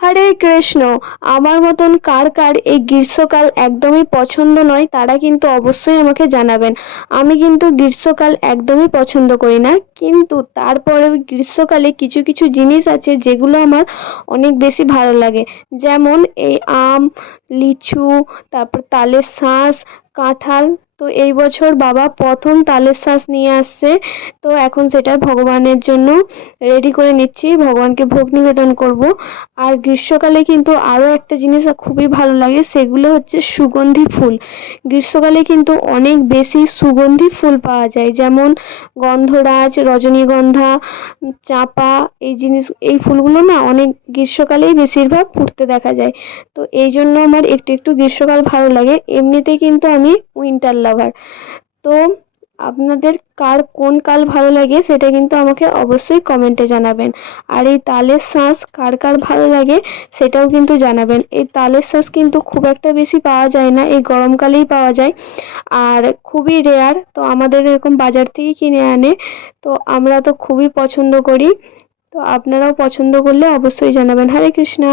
হরে কৃষ্ণ। আমার মতন কার কার এই গ্রীষ্মকাল একদমই পছন্দ নয়, তারা কিন্তু অবশ্যই আমাকে জানাবেন। আমি কিন্তু গ্রীষ্মকাল একদমই পছন্দ করি না, কিন্তু তারপরে গ্রীষ্মকালে কিছু কিছু জিনিস আছে যেগুলো আমার অনেক বেশি ভালো লাগে। যেমন এই আম, লিচু, তারপর তালের শাঁস, কাঁঠাল তো এই বছর বাবা প্রথম তালের শ্বাস নিয়ে আসছে। তো এখন সেটা ভগবানের জন্য রেডি করে নিচ্ছি। ভগবানকে ভোগ নিবেদন করব। আর গ্রীষ্মকালে কিন্তু আরও একটা জিনিস খুবই ভালো লাগে, সেগুলো হচ্ছে সুগন্ধি ফুল। গ্রীষ্মকালে কিন্তু অনেক বেশি সুগন্ধি ফুল পাওয়া যায়, যেমন গন্ধরাজ, রজনীগন্ধা, চাঁপা, এই জিনিস, এই ফুলগুলো না অনেক গ্রীষ্মকালেই বেশিরভাগ ফুটতে দেখা যায়। তো এই জন্য আমার একটু একটু গ্রীষ্মকাল ভালো লাগে। এমনিতে কিন্তু আমি উইন্টার লাভার তো আপনাদের কার কোন কাল ভালো লাগে সেটা কিন্তু আমাকে অবশ্যই কমেন্টে জানাবেন। আর এই তালের শাঁস কার কার ভালো লাগে সেটাও কিন্তু জানাবেন। এই তালের শাঁস কিন্তু খুব একটা বেশি পাওয়া যায় না, এই গরমকালেই পাওয়া যায়। আর খুবই রেয়ার তো আমাদের এরকম বাজার থেকেই কিনে আনে। তো আমরা তো খুবই পছন্দ করি। তো আপনারাও পছন্দ করলে অবশ্যই জানাবেন। হরে কৃষ্ণা।